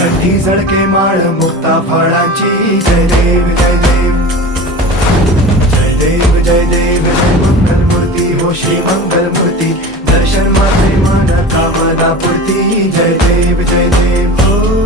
कंठी झळके माळ मुक्ता फळांची जय देव जय देव जय देव जय देव जय मंगल मूर्ती हो श्री मंगल मूर्ती दर्शन माझे मन कामना पूर्ती जय देव जय देव हो